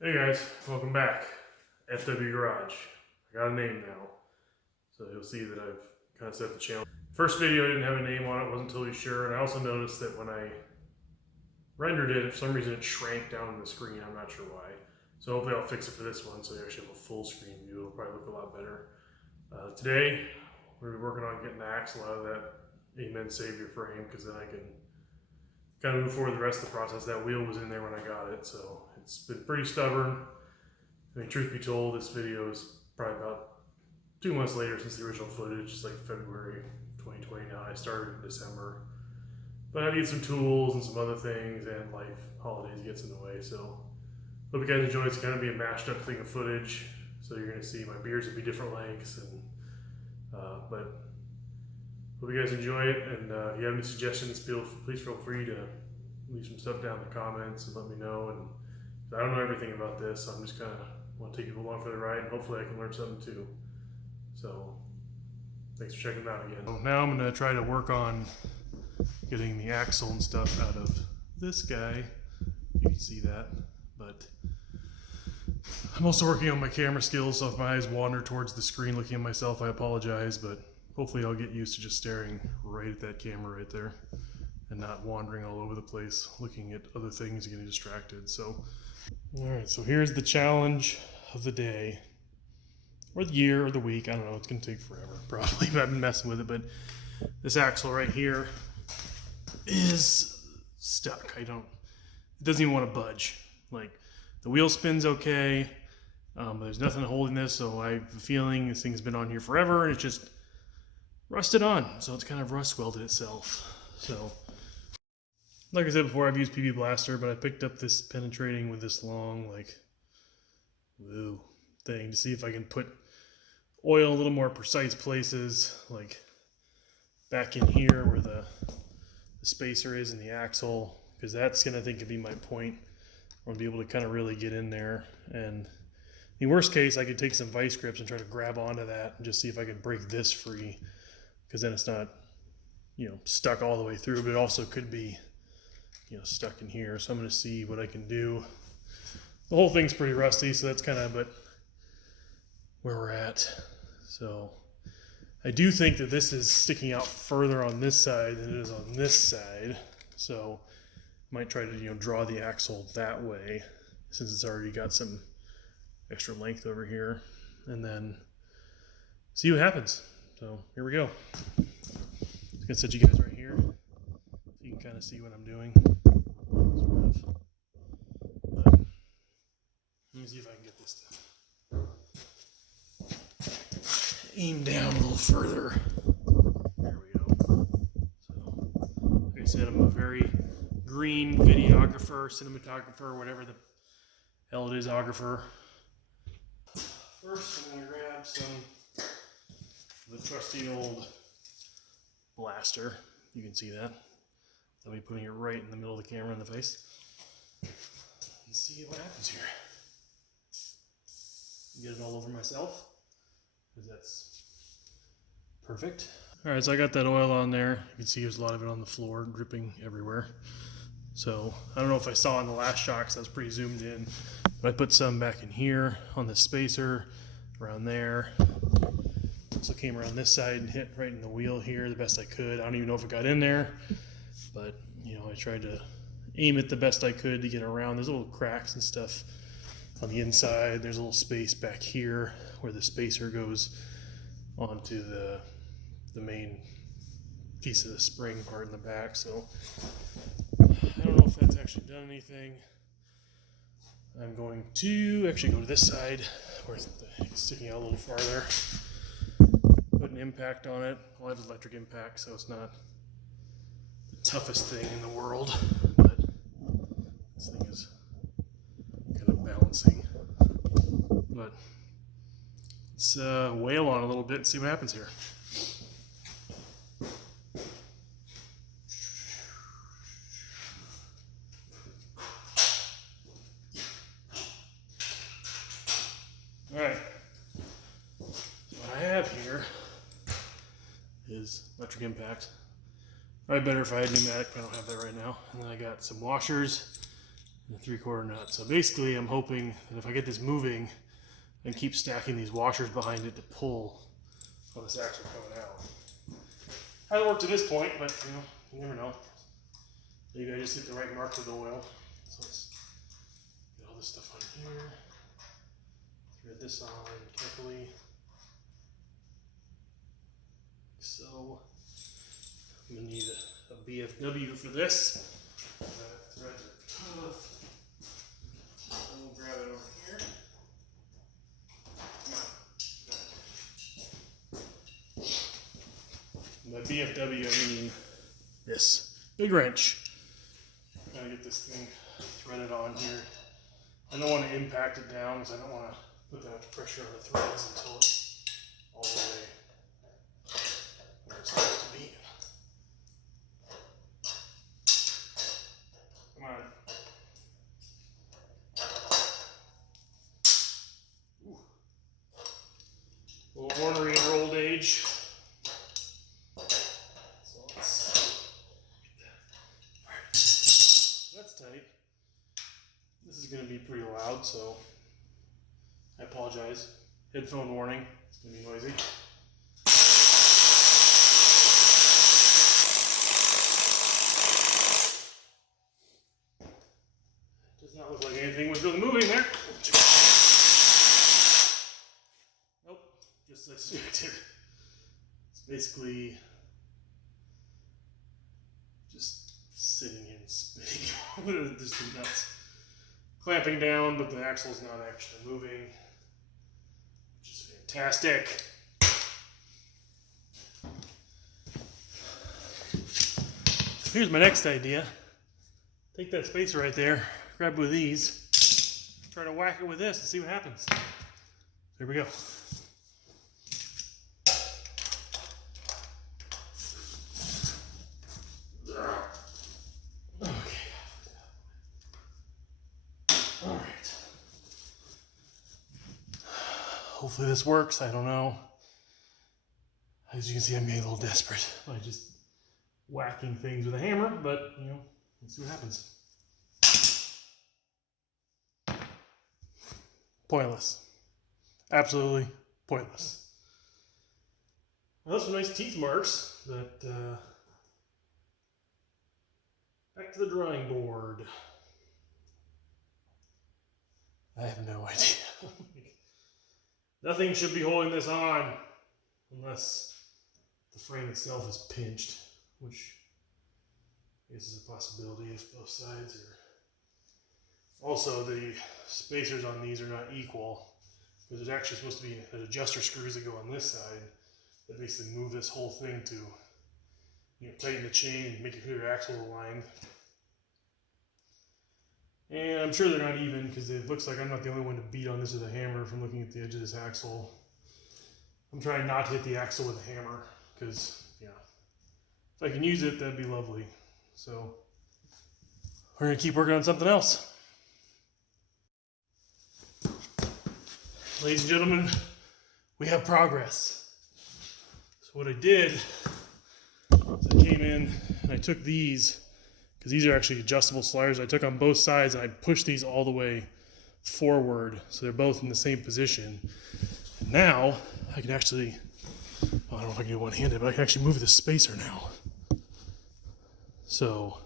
Hey guys, welcome back. FW Garage. I got a name now, so you'll see that I've kind of set the channel. First video I didn't have a name on it, wasn't totally sure, and I also noticed that when I rendered it, for some reason it shrank down on the screen. I'm not sure why. So hopefully I'll fix it for this one so you actually have a full screen view. It'll probably look a lot better. Today, we're going to be working on getting the axle out of that Amen Savior frame, because then I can kind of move forward the rest of the process. That wheel was in there when I got it, so it's been pretty stubborn. I mean, truth be told, this video is probably about 2 months later since the original footage. It's like February 2020 now. I started in December. But I need some tools and some other things, and life, holidays gets in the way. So hope you guys enjoy. It's going to be a mashed up thing of footage. So you're going to see my beards will be different lengths. But hope you guys enjoy it. And if you have any suggestions, please feel free to leave some stuff down in the comments and let me know. And I don't know everything about this, so I'm just kind of want to take you along for the ride, and hopefully I can learn something too. So thanks for checking it out again. So now I'm going to try to work on getting the axle and stuff out of this guy. You can see that, but I'm also working on my camera skills, so if my eyes wander towards the screen looking at myself, I apologize, but hopefully I'll get used to just staring right at that camera right there and not wandering all over the place looking at other things and getting distracted. So alright, so here's the challenge of the day, or the year, or the week. I don't know, it's going to take forever probably, but I've been messing with it. But this axle right here is stuck. It doesn't even want to budge. Like, the wheel spins okay, but there's nothing holding this, so I have a feeling this thing's been on here forever and it's just rusted on. So it's kind of rust welded itself. So like I said before, I've used PB Blaster, but I picked up this penetrating with this long, like, woo thing to see if I can put oil in a little more precise places, like back in here where the spacer is in the axle, because that's going to, I think, could be my point. I want to be able to kind of really get in there. And in worst case, I could take some vice grips and try to grab onto that and just see if I can break this free, because then it's not, stuck all the way through, but it also could be, stuck in here. So I'm going to see what I can do. The whole thing's pretty rusty, so that's kind of but where we're at. So I do think that this is sticking out further on this side than it is on this side. So I might try to draw the axle that way, since it's already got some extra length over here, and then see what happens. So here we go. I'm gonna set you guys right here so you can kind of see what I'm doing. Let me see if I can get this to aim down a little further. There we go. So, like I said, I'm a very green videographer, cinematographer, whatever the hell it is,ographer. First, I'm going to grab some of the trusty old blaster. You can see that. I'll be putting it right in the middle of the camera in the face. And see what happens here. Get it all over myself, because that's perfect. Alright, so I got that oil on there. You can see there's a lot of it on the floor, dripping everywhere. So I don't know if I saw in the last shot because I was pretty zoomed in, but I put some back in here on the spacer, around there. Also came around this side and hit right in the wheel here the best I could. I don't even know if it got in there, but I tried to aim it the best I could to get around. There's little cracks and stuff on the inside. There's a little space back here where the spacer goes onto the main piece of the spring part in the back. So I don't know if that's actually done anything. I'm going to actually go to this side where it's sticking out a little farther. Put an impact on it. Well, I have electric impact, so it's not the toughest thing in the world, but this thing is kind of balancing. But let's wail on a little bit and see what happens here. Alright, so what I have here is electric impact. Probably better if I had pneumatic, but I don't have that right now. And then I got some washers and a 3/4 nut. So basically I'm hoping that if I get this moving and keep stacking these washers behind it to pull on this axle coming out. Hasn't worked to this point, but you know, you never know. Maybe I just hit the right mark with the oil. So let's get all this stuff on here. Thread this on carefully. Like so. I'm gonna need a BFW for this. Threads are tough. We'll grab it over here. By BFW, I mean this big wrench. Gotta get this thing threaded on here. I don't want to impact it down because I don't want to put that much pressure on the threads until it's all the way where it's supposed to be. Come on. Ooh. A little ornery in her old age. Tight. This is going to be pretty loud, so I apologize. Headphone warning. It's going to be noisy. Does not look like anything was really moving there. Nope, just suspected. It's basically just sitting here and spinning. Just nuts. Clamping down, but the axle's not actually moving, which is fantastic. Here's my next idea. Take that spacer right there, grab one of these, try to whack it with this and see what happens. There we go. Hopefully this works, I don't know. As you can see, I'm getting a little desperate by just whacking things with a hammer, but you know, let's see what happens. Pointless. Absolutely pointless. Well, those some nice teeth marks, but back to the drawing board. I have no idea. Nothing should be holding this on unless the frame itself is pinched, which I guess is a possibility if both sides are. Also, the spacers on these are not equal because there's actually supposed to be an adjuster screws that go on this side that basically move this whole thing to, you know, tighten the chain and make sure your axle aligned. And I'm sure they're not even because it looks like I'm not the only one to beat on this with a hammer from looking at the edge of this axle. I'm trying not to hit the axle with a hammer because, yeah, if I can use it, that'd be lovely. So we're going to keep working on something else. Ladies and gentlemen, we have progress. So what I did is I came in and I took these, because these are actually adjustable sliders. I took on both sides and I pushed these all the way forward so they're both in the same position. And now I can actually, well, I don't know if I can do one-handed, but I can actually move the spacer now. So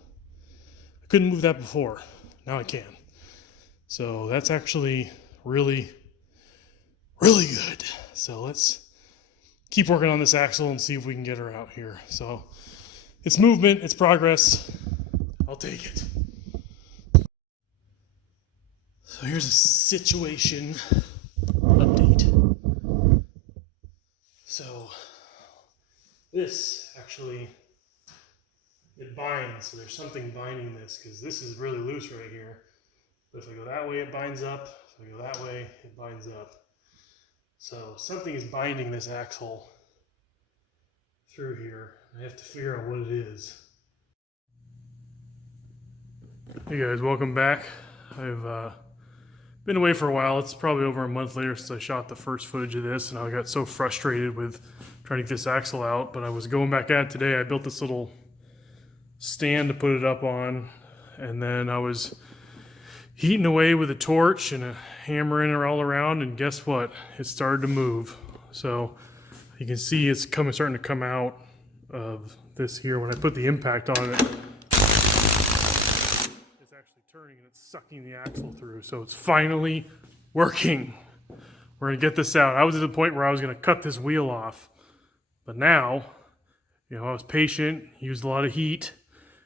I couldn't move that before. Now I can. So that's actually really, really good. So let's keep working on this axle and see if we can get her out here. So it's movement, it's progress. I'll take it. So here's a situation update. So this actually, it binds. So there's something binding this because this is really loose right here. But if I go that way, it binds up. If I go that way, it binds up. So something is binding this axle through here. I have to figure out what it is. Hey guys, welcome back. I've been away for a while. It's probably over a month later since I shot the first footage of this, and I got so frustrated with trying to get this axle out, but I was going back at it today. I built this little stand to put it up on, and then I was heating away with a torch and a hammer in it all around, and guess what? It started to move. So you can see it's starting to come out of this here. When I put the impact on it, it's actually turning and it's sucking the axle through. So it's finally working. We're gonna get this out. I was at the point where I was gonna cut this wheel off, but now, you know, I was patient, used a lot of heat,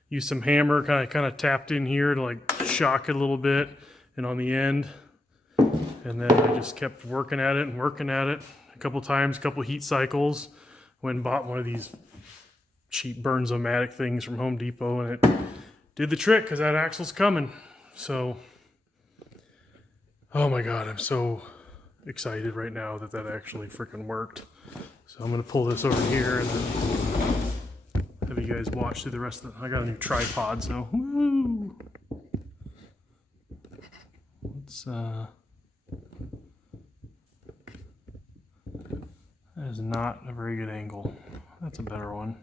used some hammer, kind of tapped in here to like shock it a little bit, and on the end, and then I just kept working at it and working at it a couple times, a couple heat cycles. Went and bought one of these cheap Burns-O-Matic things from Home Depot, and it did the trick because that axle's coming. So, oh my God, I'm so excited right now that that actually freaking worked. So I'm gonna pull this over here and then have you guys watch through the rest of I got a new tripod, so woo! Let's that is not a very good angle. That's a better one.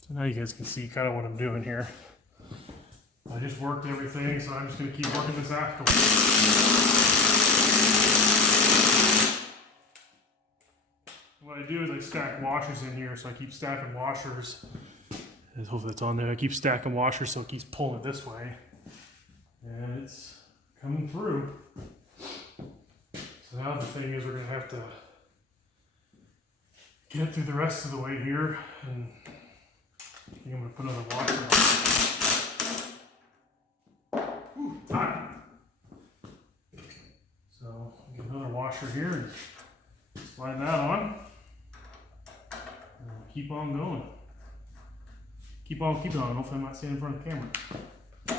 So now you guys can see kind of what I'm doing here. I just worked everything, so I'm just gonna keep working this axle. What I do is I stack washers in here, so I keep stacking washers. And hopefully it's on there. I keep stacking washers so it keeps pulling it this way. And it's coming through. So now the thing is we're going to have to get through the rest of the way here. And I think I'm going to put another washer on. Ooh, time. So get another washer here and slide that on. Keep on going. Keep on keeping on. Hopefully I'm not standing in front of the camera. Oh my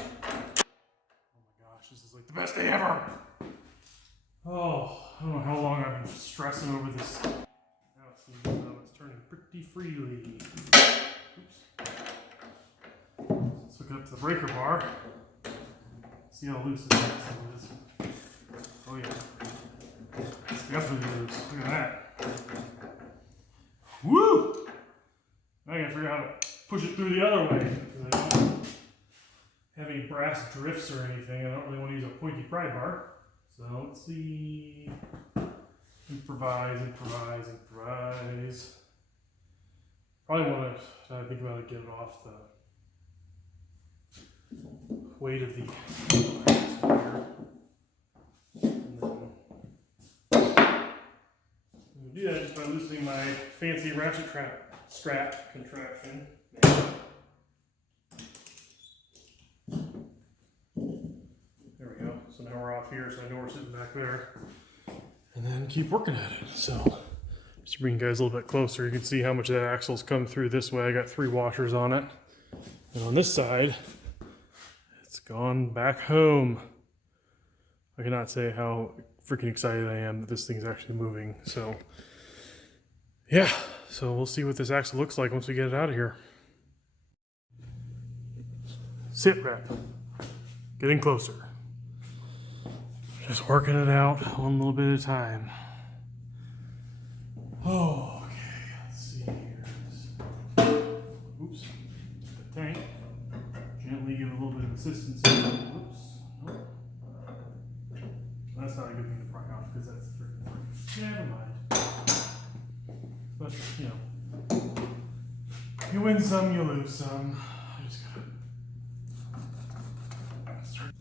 gosh, this is like the best day ever. Oh, I don't know how long I've been stressing over this. Now it seems as though it's turning pretty freely. Oops. Let's hook it up to the breaker bar. See how loose this is. Oh yeah. It's definitely loose. Look at that. Woo! I gotta figure out how to push it through the other way, because I don't have any brass drifts or anything. I don't really want to use a pointy pry bar. So let's see. Improvise. Probably want to think about it, get it off the weight of the here. Do that just by loosening my fancy ratchet strap contraption. There we go. So now we're off here, so I know we're sitting back there. And then keep working at it. So just to bring you guys a little bit closer, you can see how much of that axle's come through this way. I got 3 washers on it. And on this side, it's gone back home. I cannot say how freaking excited I am that this thing's actually moving. So yeah, so we'll see what this axle looks like once we get it out of here. Sit rep. Getting closer. Just working it out one little bit at a time. Oh, okay, let's see here. Oops, the tank. Gently give a little bit of assistance here. Oops, nope. That's not a good thing to pry off because that's freaking. Never mind. But, you know, you win some, you lose some. I just gotta start.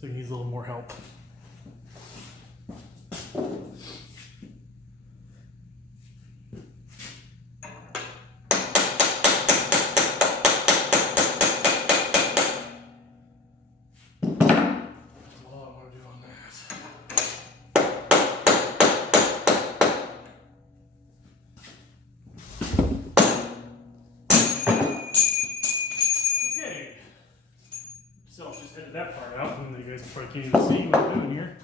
So he needs a little more help. That part out, and you guys probably can't even see what I'm doing here.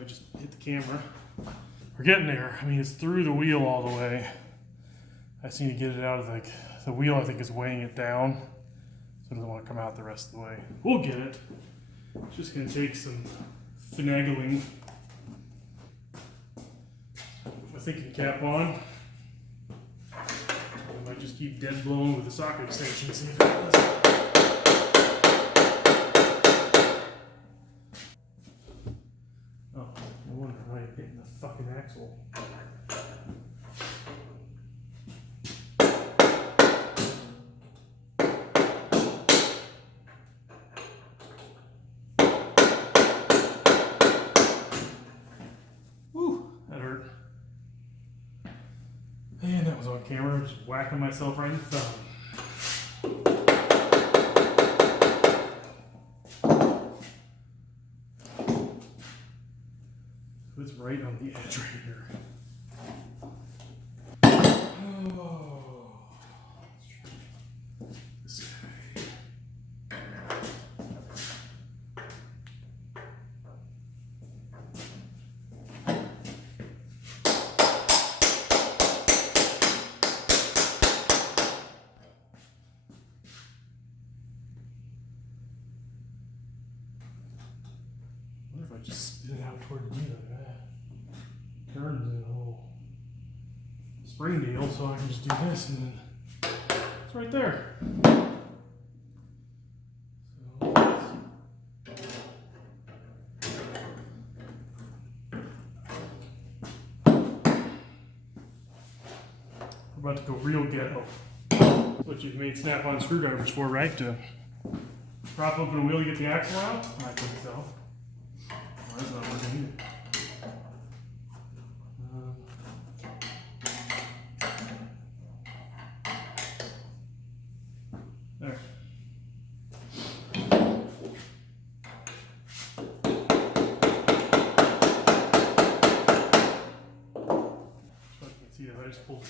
I just hit the camera. We're getting there. I mean, it's through the wheel all the way. I just need to get it out of the wheel. I think is weighing it down, so it doesn't want to come out the rest of the way. We'll get it. It's just going to take some finagling. Put my thinking cap on. I might just keep dead blowing with the socket extension. See if it does. fucking axle. Whew, that hurt. And that was on camera, just whacking myself right in the thumb. It's right on the edge right here. Oh, this guy. I wonder if I just spit it out toward me like that. Turns in a whole spring deal, so I can just do this and then it's right there. We're about to go real ghetto. That's what you've made snap-on screwdrivers for, right? To prop open a wheel to get the axle out? I think so. Well, that's not working either. There. So you can see that I just pulled the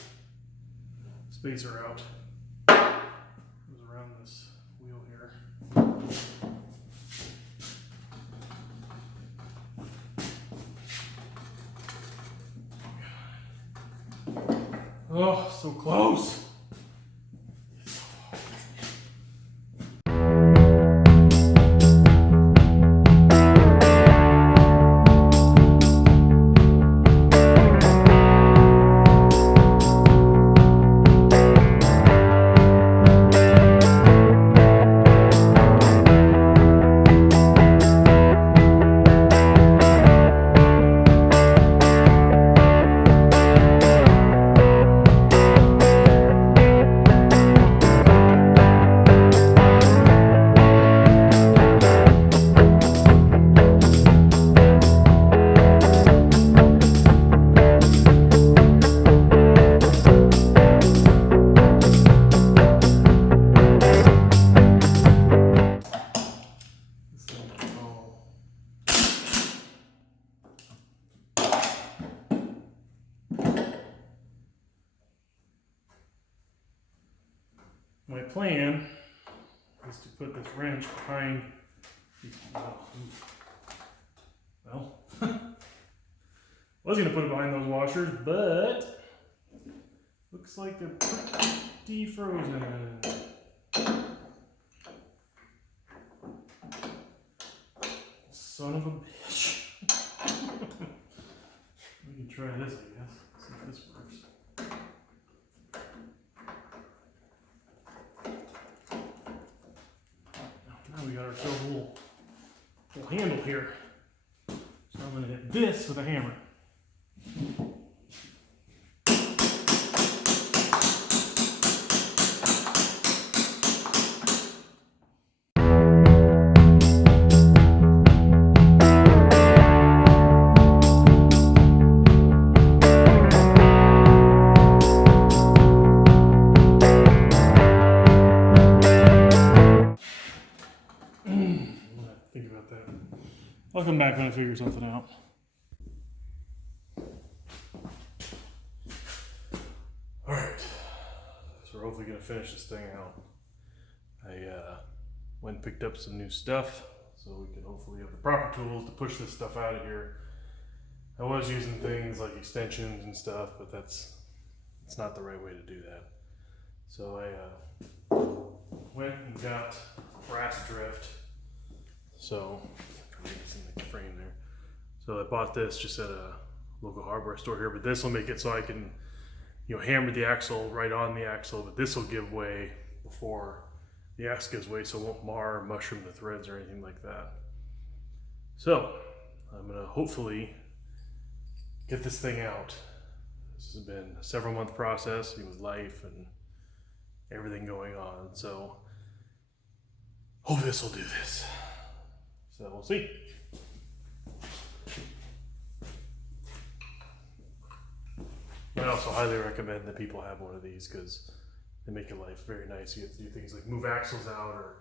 spacer out. It goes around this wheel here. Oh, so close. My plan is to put this wrench behind these, well, was going to put it behind those washers, but looks like they're pretty frozen. Son of a bitch. We can try this, I guess. See if this works. Now we got ourselves a little handle here. So I'm going to hit this with a hammer. Think about that. I'll come back when I figure something out. Alright, so we're hopefully going to finish this thing out. I went and picked up some new stuff so we can hopefully have the proper tools to push this stuff out of here. I was using things like extensions and stuff, but it's not the right way to do that. So I went and got brass drift. So, it's in the frame there. So I bought this just at a local hardware store here, but this will make it so I can, hammer the axle right on the axle, but this will give way before the axle gives way, so it won't mar or mushroom the threads or anything like that. So, I'm gonna hopefully get this thing out. This has been a several month process with life and everything going on. So hope this will do this. So we'll see. I also highly recommend that people have one of these because they make your life very nice. You get to do things like move axles out or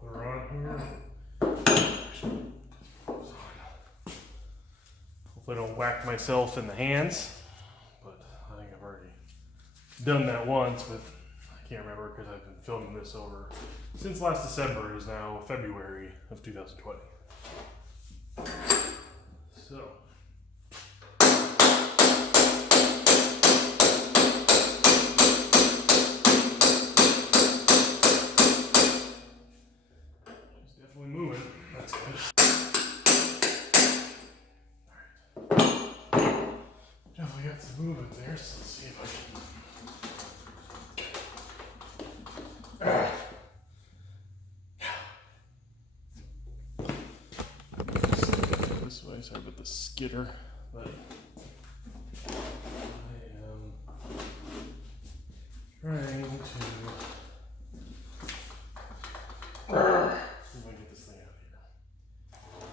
put her on here. Hopefully I don't whack myself in the hands, but I think I've already done that once, but I can't remember because I've been filming this over since last December. It is now February of 2020. So it's definitely moving. That's good. Definitely got some movement there, so let's see if I can. This way, sorry about the skitter, but I am trying to see if I can get this thing out of here.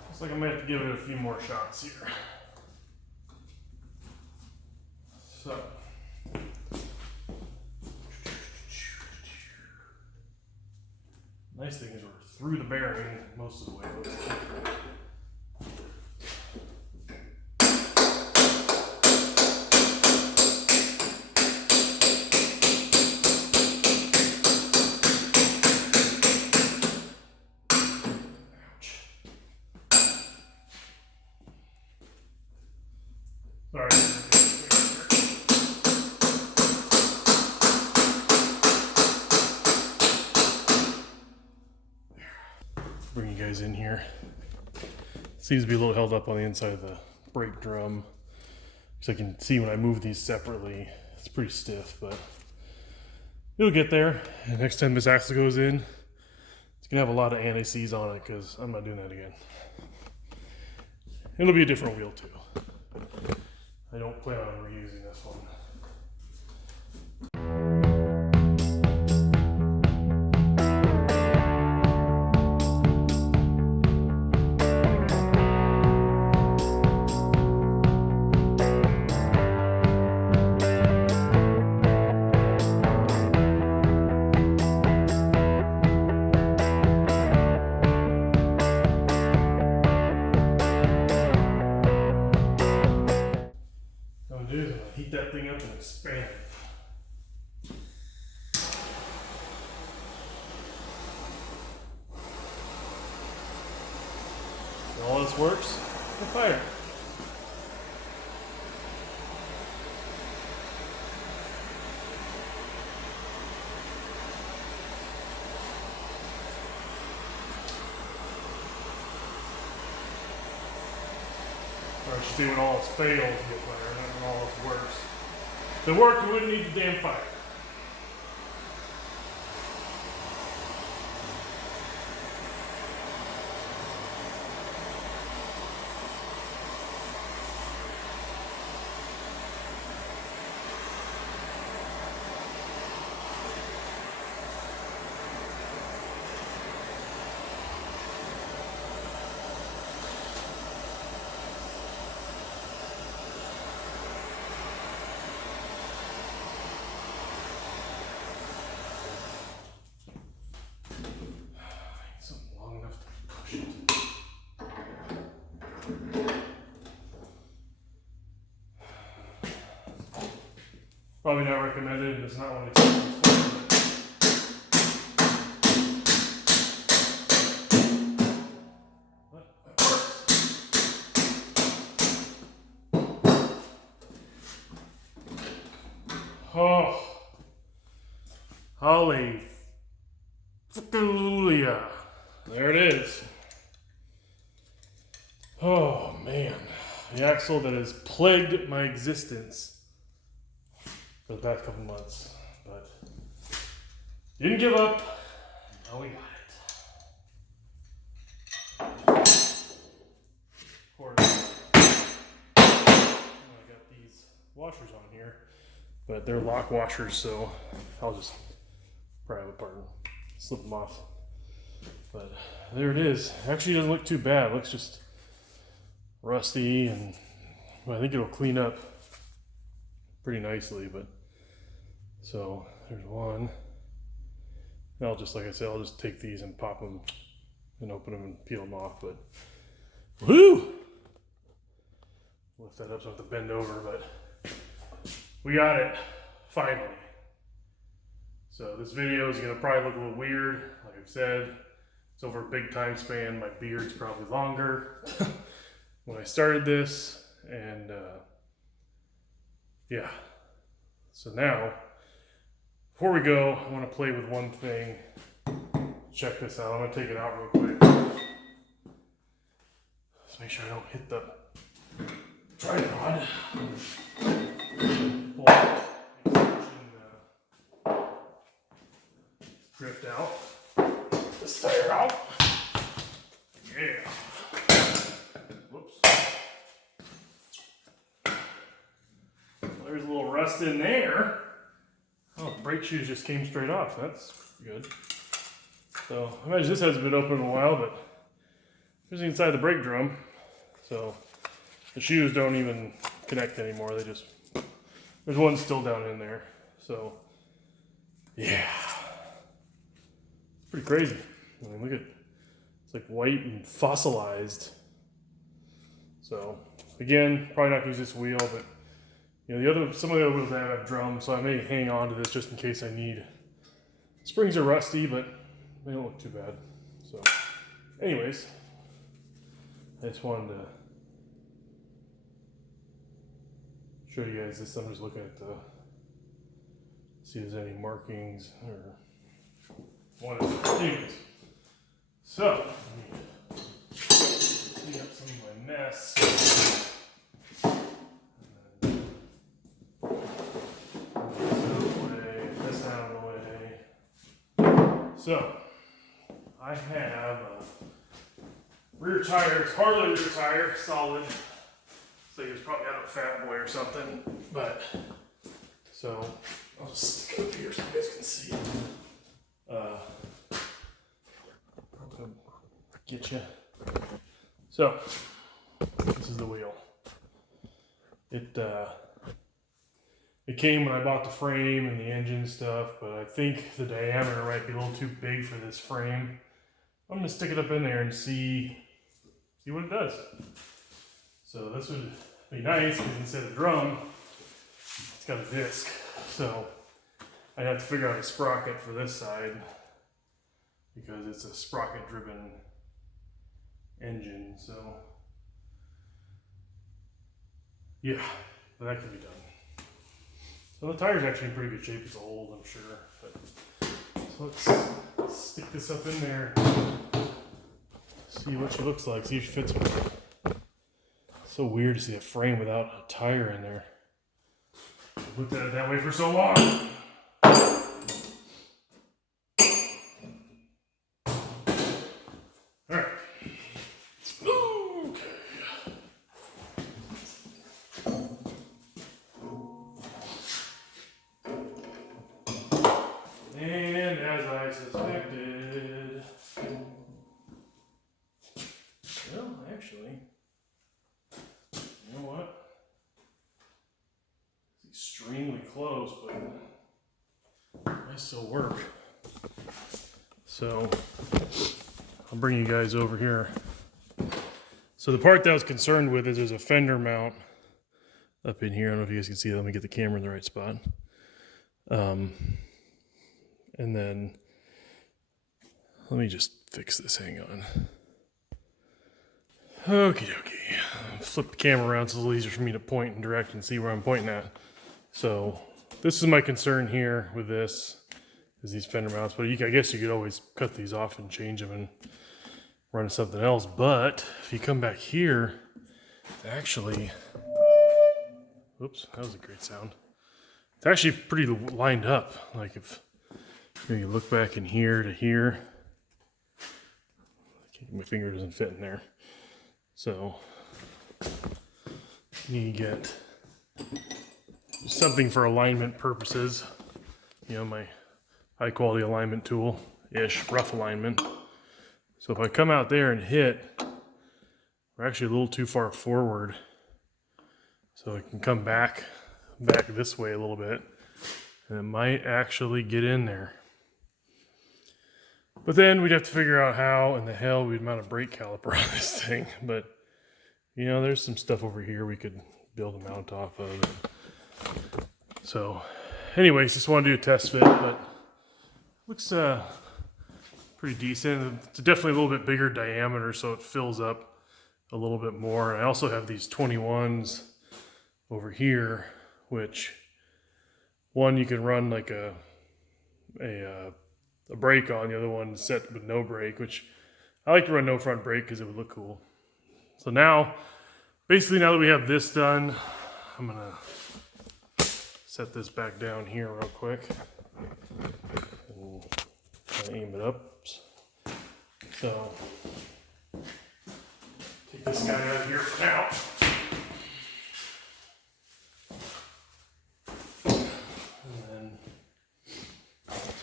Looks like I might have to give it a few more shots here. So, nice thing is we're through the bearing most of the way. Ouch. Sorry. Bring you guys in here. Seems to be a little held up on the inside of the brake drum. So I can see when I move these separately, it's pretty stiff, but it'll get there. And next time this axle goes in, it's gonna have a lot of anti-seize on it because I'm not doing that again. It'll be a different wheel too. I don't plan on reusing this one. Heat that thing up and expand it. And all this works, we're fired. Or I should say when all its fails, get fired, not when all its works. If it worked, we wouldn't need the damn fire. Probably not recommended, and it's not one of Oh, holy hallelujah. There it is. Oh man, the axle that has plagued my existence for the past couple months, but didn't give up. Now we got it. washers on here, but they're lock washers, so I'll just pry them apart and slip them off. But there it is. Actually, it doesn't look too bad. It looks just rusty, and well, I think it'll clean up pretty nicely. But so there's one. And I'll just, like I said, I'll just take these and pop them and open them and peel them off. But whoo! Lift that up so I don't have to bend over, but we got it finally. So this video is gonna probably look a little weird. Like I've said, it's over a big time span. My beard's probably longer when I started this, and yeah. So now, before we go, I want to play with one thing. Check this out. I'm gonna take it out real quick. Let's make sure I don't hit the tripod. Drift out. This tire out. Yeah. Whoops. Well, there's a little rust in there. Oh, the brake shoes just came straight off. That's good. So I imagine this hasn't been open in a while, but it's inside the brake drum. So the shoes don't even connect anymore. They just, there's one still down in there. So yeah. Pretty crazy. I mean, look at, it's like white and fossilized. So again, probably not gonna use this wheel, but you know, some of the other wheels I have drums, so I may hang on to this just in case I need. Springs are rusty, but they don't look too bad. So anyways, I just wanted to show you guys this. I'm just looking at the, see if there's any markings or anyways. So let me clean up some of my mess. This out of the way. So I have a rear tire, it's hardly a rear tire, solid. So it's probably out of a Fat Boy or something. But so I'll just stick it up here so you guys can see. Get you. So this is the wheel. It came when I bought the frame and the engine stuff, but I think the diameter might be a little too big for this frame. I'm gonna stick it up in there and see what it does. So this would be nice because instead of drum, it's got a disc. So I'd have to figure out a sprocket for this side because it's a sprocket driven engine. So yeah, but that can be done. So the tire's actually in pretty good shape. It's old, I'm sure. But so let's stick this up in there and see what she looks like. See if she fits with it. It's so weird to see a frame without a tire in there. I've looked at it that way for so long. Alright. Okay. And as I suspected, well, actually, you know what? It's extremely close, but it might still work. So I'll bring you guys over here. So the part that I was concerned with is there's a fender mount up in here. I don't know if you guys can see that. Let me get the camera in the right spot. And then let me just fix this. Hang on. Okie dokie. Flip the camera around so it's a little easier for me to point and direct and see where I'm pointing at. So this is my concern here with this, is these fender mounts. But I guess you could always cut these off and change them and run something else. But if you come back here, actually, whoops, that was a great sound. It's actually pretty lined up. Like if you look back in here to here, my finger doesn't fit in there. So you get something for alignment purposes. You know, my high quality alignment tool-ish, rough alignment. So if I come out there and hit, we're actually a little too far forward. So I can come back this way a little bit, and it might actually get in there. But then we'd have to figure out how in the hell we'd mount a brake caliper on this thing. But, you know, there's some stuff over here we could build a mount off of. So, anyways, just want to do a test fit, but looks pretty decent. It's definitely a little bit bigger diameter, so it fills up a little bit more. And I also have these 21s over here, which one you can run like a brake on, the other one is set with no brake, which I like to run no front brake because it would look cool. So now, basically now that we have this done, I'm gonna set this back down here real quick and aim it up. So take this guy out of here for now.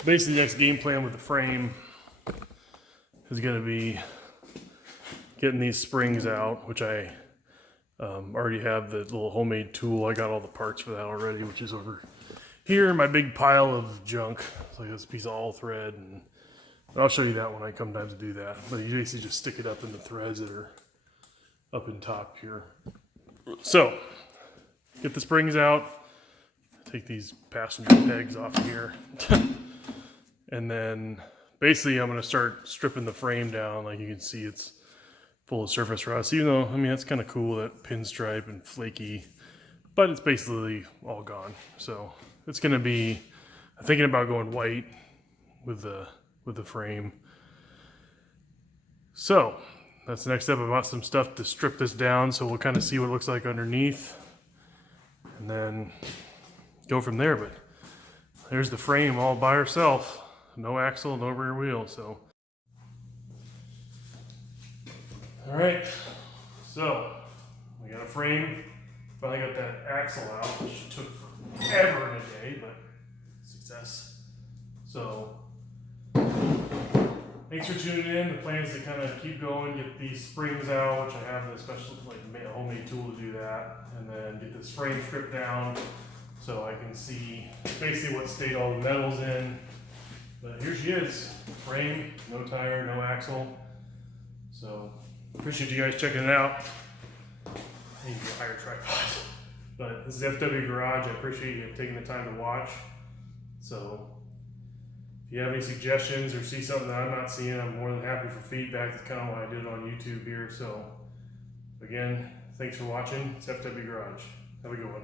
Basically, the next game plan with the frame is going to be getting these springs out, which I already have the little homemade tool. I got all the parts for that already, which is over here in my big pile of junk. It's like this piece of all thread, and I'll show you that when I come time to do that. But you basically just stick it up in the threads that are up in top here. So, get the springs out. Take these passenger pegs off of here. And then basically I'm going to start stripping the frame down. Like you can see, it's full of surface rust, even though, I mean, that's kind of cool, that pinstripe and flaky, but it's basically all gone. So it's going to be, I'm thinking about going white with the frame. So that's the next step. I bought some stuff to strip this down, so we'll kind of see what it looks like underneath and then go from there. But there's the frame all by herself. No axle, no rear wheel, so. All right, so we got a frame. Finally got that axle out, which took forever in a day, but success. So, thanks for tuning in. The plan is to kind of keep going, get these springs out, which I have a special, like a homemade tool to do that, and then get this frame stripped down so I can see basically what state all the metal's in. But here she is, frame, no tire, no axle. So appreciate you guys checking it out. I need to get a higher tripod. But this is FW Garage. I appreciate you taking the time to watch. So if you have any suggestions or see something that I'm not seeing, I'm more than happy for feedback. That's kind of what I did on YouTube here. So again, thanks for watching. It's FW Garage. Have a good one.